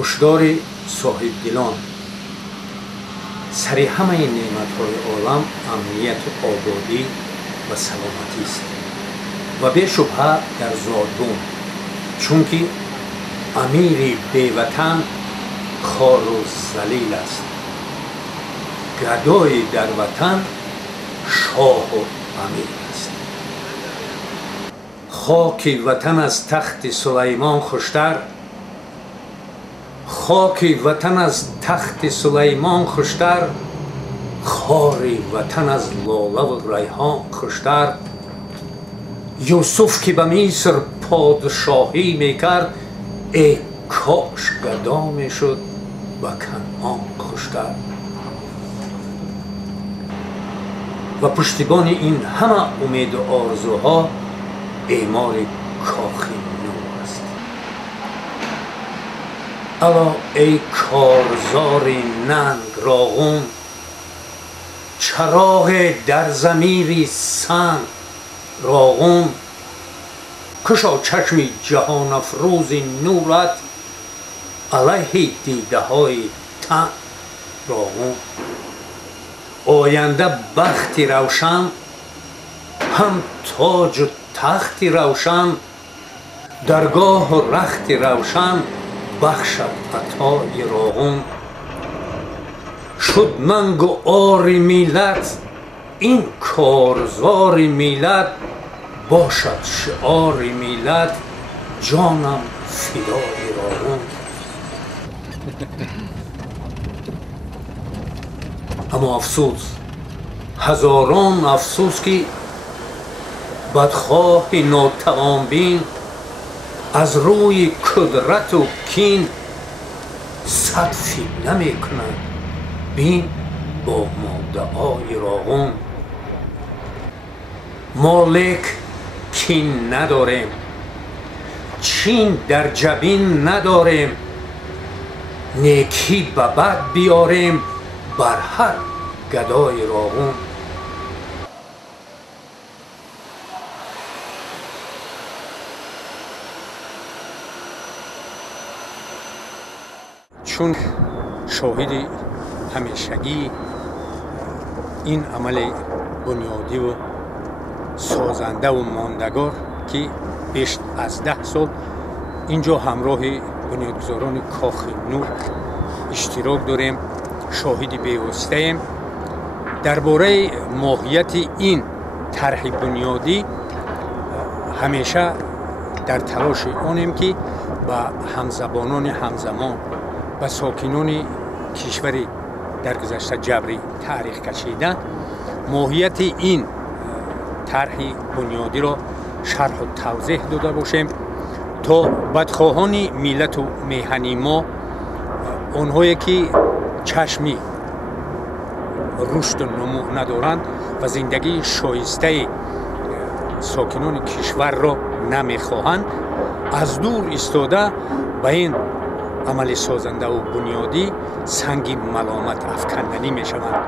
هشدار صاحبدلان سر همه نعمت‌های عالم امنیت و آبادی و سلامتی است و به شبهه در زادگون، چون که امیر بیوطن خار و ذلیل است، گدای در وطن شاه و امیر است. خاک وطن از تخت سلیمان خوشتر، خاک وطن از تخت سلیمان خوشتر، خار وطن از لاله و ریحان خوشتر. یوسف که به مصر پادشاهی میکرد، ای کاش گدا میشد به کنعان خوشتر. و پشتیبان این همه امید و آرزوها اعمار کاخ نو است. الا ای کارزار ننگ راغون، چراغ در ضمیر سنگ راغون، کشا چشم جهان افروز نورت، علیه دیده های تن راغون. آینده بخت روشن، هم تاج و تخت روشن، درگاه و رخت روشن، بخشد عطای راغون. شد ننگ و عار میلت، این کارزار میلت، باشد شعار میلت، جانم فدای راغون. اما افسوس، هزاران افسوس که بدخواه ناتوان بین، از روی قدرت و کین صد فتنه میکند بین با مدعای راغون. مالک کین نداریم، چین در جبین نداریم، نیکی به بد بیاریم بر هر گدای راغون. چون شاهد همیشگی این عمل بنیادی و سازنده و ماندگار که بیش از 10 سال اینجا همراه بنیادگذاران کاخ نو اشتراک داریم، شاهد پیوسته ایم. درباره ماهیت این طرح بنیادی همیشه در تلاش آنیم که با همزبانان همزمان و ساکنان کشور در گذشته جبری تاریخ کشیده ماهیت این طرح بنیادی را شرح و توضیح داده باشیم تا بدخواهان ملت و میهن ما، آنهایی که چشمی رشد و نمو ندارند و زندگی شایسته ساکنان کشور را نمیخواهند، از دور ایستاده به این عمل سازنده و بنیادی سنگ ملامت افکندنی می شوند.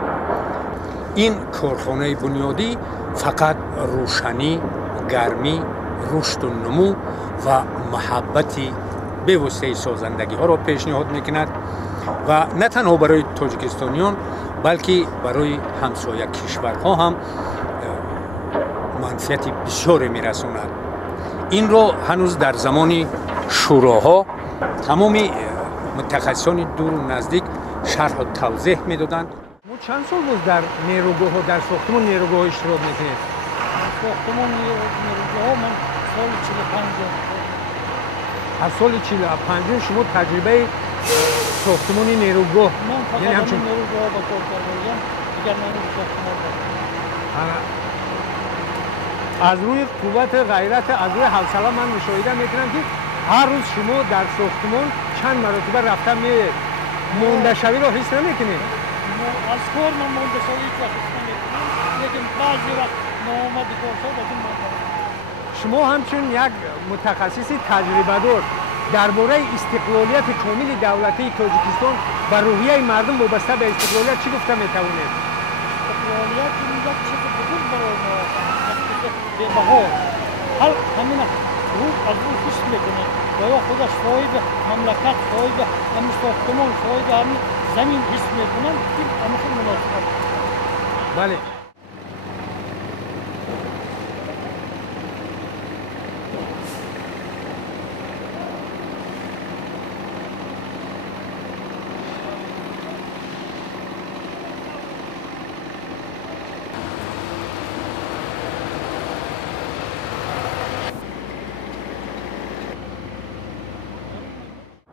این کارخانه بنیادی فقط روشنی، گرمی، رشد و نمو و محبتی به واسطه سازندگی ها را پیشنهاد میکند و نه تنها برای تاجیکستانیان بلکه برای همسایه کشورها هم منفعت بسیاری میرساند. این را هنوز در زمان شوراها تمام متخصصان دور و نزدیک شرح و توضیح میدادند. ما چند سال بود در نیروگاه ها، در ساختمان نیروگاه اشتراک میکنید؟ ساختمان نیروگاه ها من سال 45 از سال 45 شما تجربه ساختمان نیروگاه؟ من فقط همین نیروگاه با کار کردم، دیگر من ساختمان دارم. از روی قوت غیرت، از روی حوصله من مشاهده میکنم که هر روز شما در ساختمان چند مرتبه رفتن میاد، مانده شوی را حس نمیکنید؟ از کار من مانده شوی را حس نمیکنم، لیکن بعضی وقت ناآمد کار شد از این مانده. شما همچون یک متخصص تجربه دار درباره استقلالیت کامل دولتی تاجیکستان و روحیه مردم وابسته به استقلالیت چی گفته میتوانید؟ استقلالیت این یک چیز بزرگ برای ما است، به بها. همین روح از روح حس میکنه و یا خودش صاحب مملکت، صاحب همین ساختمان، صاحب همین زمین حس میکنن، این همه مناسبت. بله.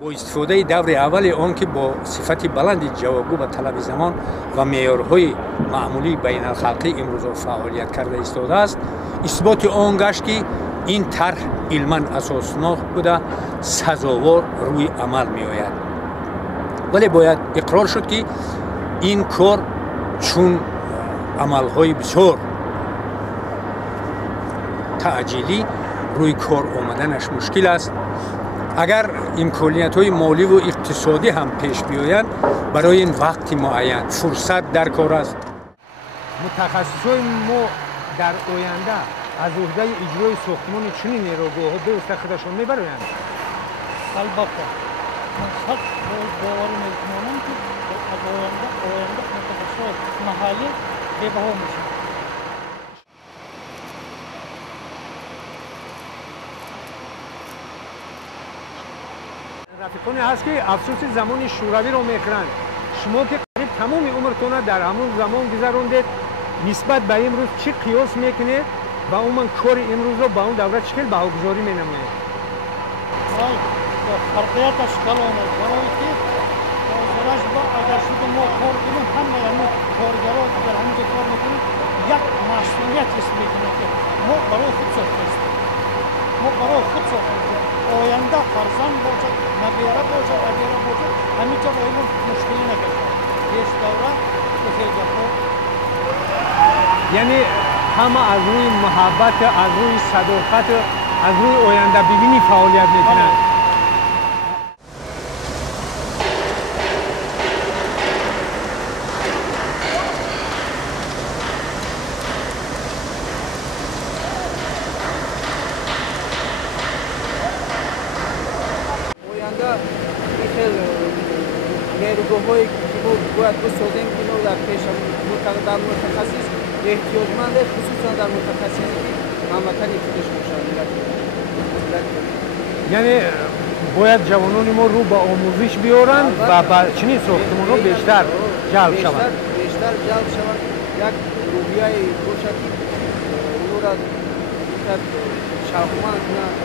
با استفاده دور اول آن که با صفت بلند جوابگو به طلب زمان و معیارهای معمولی بین الخلقی امروز فعالیت کرده ایستاده است، اثبات آن گشت که این طرح علما اساسناک بوده سزاوار روی عمل می آید. ولی باید اقرار شد که این کار چون عملهای بسیار تعجیلی روی کار آمدنش مشکل است. اگر امکانیت‌های مالی و اقتصادی هم پیش بیایند، برای این وقت معین فرصت در کار است. متخصصای ما در آینده از عهده اجرای ساختمان چنین نیروگاه‌ها به واسطه خودشان میبرند. البته من صد باور میکنم که از آینده متخصصای محلی به بها میشن. رفیقانی هست که افسوس زمان شوروی رو میکنند. شما که قریب تمام عمرتون در همون زمان گذروندید، نسبت به امروز چی قیاس میکنید و عموما کار امروز رو با اون دوره چه بهاگذاری مینمایید؟ فرقیتش کلان است، برای که حاضرش با اگر شده ما کار کنیم همه همون کارگرها که در همینجا کار میکنیم یک مسئولیت حس میکنیم که ما برای خود ساختیم، ما برای خود ساختیم. آینده فرزند باشد، نبیره باشد، ابیره باشد، همینجا با این مشکلی نکشد. پیش دوره بخیرگه خود. یعنی همه از روی محبت، از روی صداقت، از روی آینده ببینی فعالیت میکنند. نیروگاه‌هایی که باید بسازیم که در پیش در متخصص احتیاجمند، خصوصا در متخصصی که هموطن خودش مشاهده. یعنی باید جوانان ما رو به آموزش بیارند و به چنین ساختمان ها بیشتر جلب شوند. بیشتر جلب شوند. یک روحیه باشد که اونو را شوقمند کنند.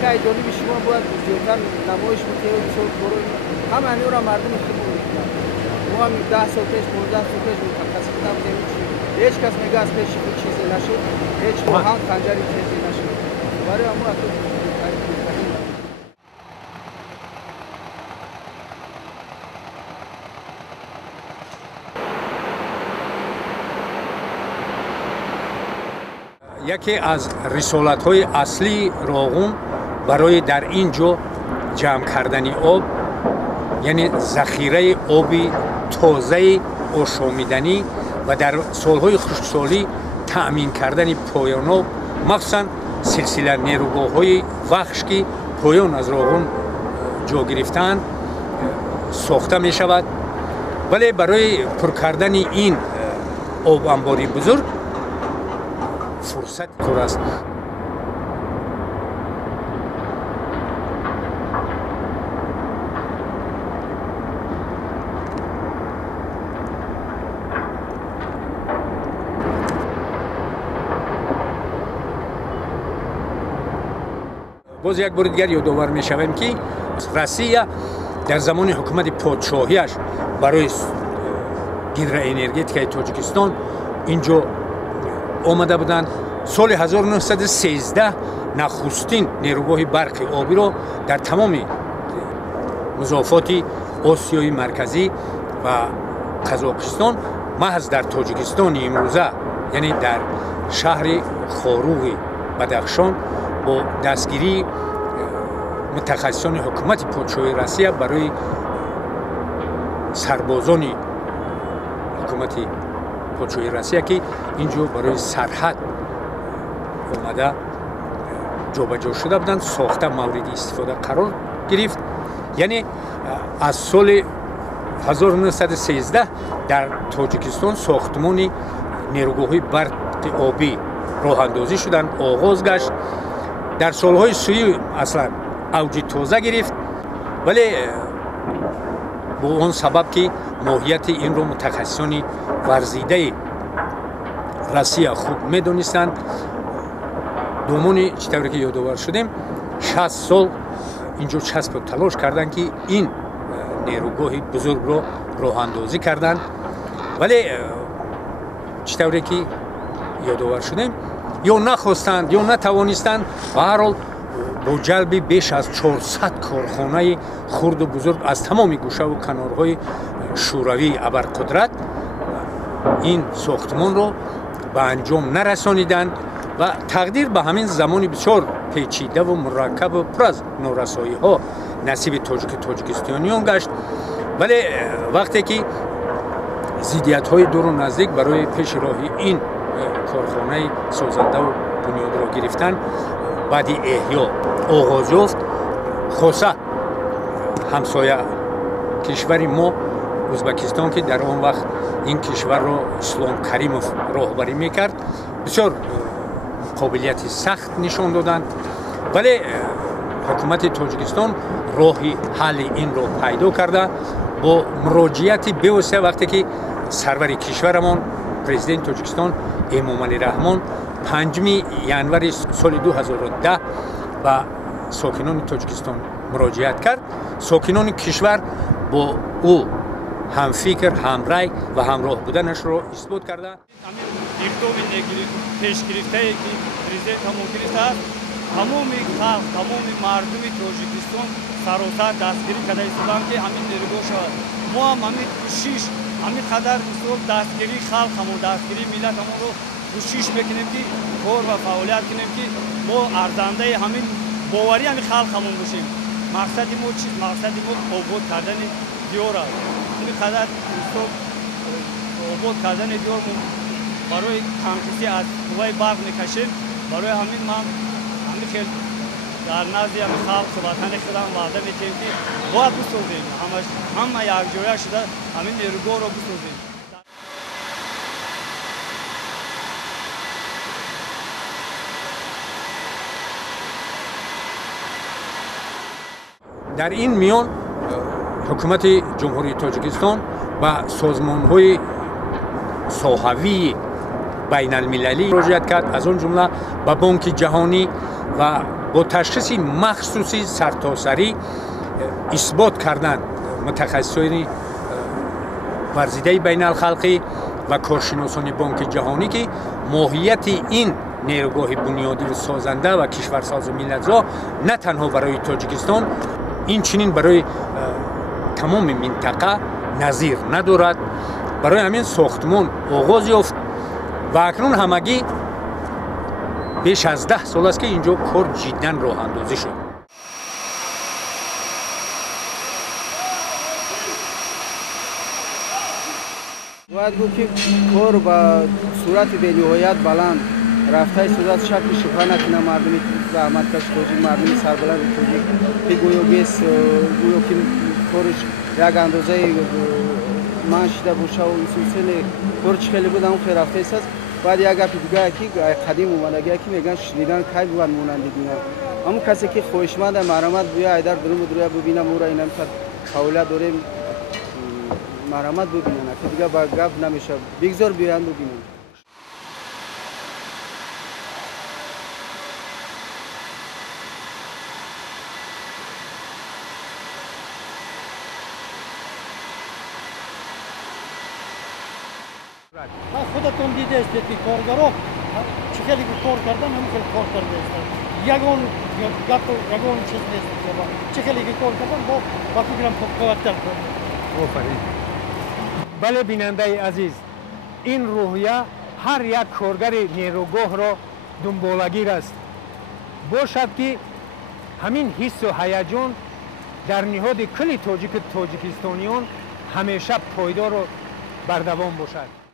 اگر جانب شما باید زیادتر نمایش بکنید بسیار برای همه اینو را مردم خیلی میکنند. ما هم 10 سال پیش 15 سال پیش متخصص نبودیم، هیچ کس میگه از پیش خود چیزی نشد، هیچ واقعا خنجری چیزی نشد. برای ما تو یکی از رسالت‌های اصلی راغون برای در اینجا جمع کردن آب، یعنی ذخیره آبی تازه آشامیدنی و در سالهای خشکسالی تأمین کردن پایان آب، مخصوصاً سلسله نیروگاه‌های وخش که پایان از راغون جا گرفتند ساخته می شود. ولی برای پر کردن این آب انباری بزرگ فرصت کار است. باز یک بار دیگر یادآور می‌شویم که روسیه در زمان حکومت پادشاهیش برای هیدروانرژتیکای تاجیکستان اینجا آمده بودند. سال 1913 نخستین نیروگاه برق آبی را در تمام مضافات آسیای مرکزی و قزاقستان محض در تاجیکستان امروزه، یعنی در شهر خاروغ بدخشان، با دستگیری متخصصان حکومت پادشاهی روسیه برای سربازان حکومت پادشاهی روسیه که اینجا برای سرحد آمده ҷобаҷо шуда буданд, сохта мавриди истифода қарор гирифт. яъне аз соли 1913 дар тоҷикистон сохтмони нерӯгоҳи барқи обӣ роҳандозӣ шуданд, оғоз гашт. дар солҳои сӯӣ аслан авҷи тоза гирифт, вале бо он сабаб ки моҳияти инро мутахассисони варзидаи Россия хуб медонистанд, домони чӣ тавре ки ёдовар шудем 60 сол инҷо часпу талош карданд ки ин нерӯгоҳи бузургро роҳандозӣ карданд, вале чӣ тавре ки ёдовар шудем ё нахостанд ё натавонистанд. ба ҳар ҳол бо ҷалби беш аз 400 корхонаи хурду бузург аз тамоми гӯшаву канорҳои шӯравии абарқудрат ин сохтмонро ба анҷом нарасониданд ва тақдир ба ҳамин замони бисёр печидаву мураккабу пур аз норасоиҳо насиби тоҷикистониён гашт. вале вақте ки зиддиятҳои дуру наздик барои пеши роҳи ин корхонаи созандаву бунёдро гирифтан баъди эҳё оғоз ёфт, хоса ҳамсоя кишвари мо Ӯзбекистон ки дар он вақт ин кишварро Ислом Каримов роҳбарӣ мекард, бисёр қобилияти сахт нишон доданд, вале ҳукумати Тоҷикистон роҳи ҳалли инро пайдо карда бо муроҷиати бевосита вақте ки сарвари кишварамон президенти Тоҷикистон Эмомалӣ Раҳмон 5 январи соли 2010 ба сокинони Тоҷикистон муроҷиат кард. Сокинони кишвар бо ӯ ҳамфикр, ҳамрай ва ҳамроҳ буданашро исбот карда иқдоми пешгирифтае ки президент ҳамон гирифтааст, тамоми халқ, тамоми мардуми Тоҷикистон саросар дастгирӣ карда истоданд ки ҳамин нерӯгоҳ шавад. мо ҳам ҳамин кӯшиш, ҳамин қадар мисол дастгирии халқамон, дастгирии миллатамонро кӯшиш мекунем ки кор ва фаъолият кунем ки мо арзандаи ҳамин боварии ҳамин халқамон бошем. мақсади мо чист? мақсади мо обод кардани диёр аст. ин қадар мисол обод кардани диёр барои танқиси аз қувваи барқ мекашем. барои ҳамин ман ҳамин хел дар назди ҳамин халқи ватани худам ваъда метиҳем ки бояд бисозем, ҳама якҷоя шуда ҳамин нерӯгоҳро бисозем. дар ин миён ҳукумати ҷумҳурии Тоҷикистон ба созмонҳои соҳавии байналмилалӣ муроҷиат кард, аз он ҷумла ба Бонки ҷаҳонӣ ва бо ташхиси махсуси сартосарӣ исбот карданд мутахассисони варзидаи байналхалқӣ ва коршиносони Бонки ҷаҳонӣ ки моҳияти ин нерӯгоҳи бунёдиву созанда ва кишварсозу миллатзо на танҳо барои Тоҷикистон, инчунин барои тамоми минтақа назир надорад. барои ҳамин сохтмон оғоз ёфт ва акнун ҳамагӣ беш аз 10 сол аст ки инҷо кор ҷиддан роҳандозӣ шуд. бояд гуфт ки кор ба сурати бениҳоят баланд рафтаи сурат шакли шубҳа накунад мардуми заҳматкаш тоҷик, мардуми сарбаланди тоҷик ки гӯё бес гӯё ки корш як андозаи манъ шуда бошаву инсулсини корчи хеле буд ҳамон хел рафтаист аст. баъд як гапи дигае ки қадим омадагие ки мегӯянд шунидан кай бувад монанди динам. ҳамон касе ки хоҳишманда марҳамат бӯя айдар дуруму дуруя бубинам ӯра инамқад ҳавлият дорем марҳамат бубинанд, ки дига ба гап намешавад, бигзор биёянд бубинанд. خودتون دیده استید که کارگرها چه خیلی کار کردن همون خیلی کار کرده استند. یگان یگان چیز نیست شما چه خیلی کار کردن با فکرم قوت‌تر کنید. آفرین. بله بیننده عزیز، این روحیه هر یک کارگر نیروگاه را دنبالگیر است. باشد که همین حس و هیجان در نهاد کل تاجیکستانیان همیشه پایدار و بردوام باشد.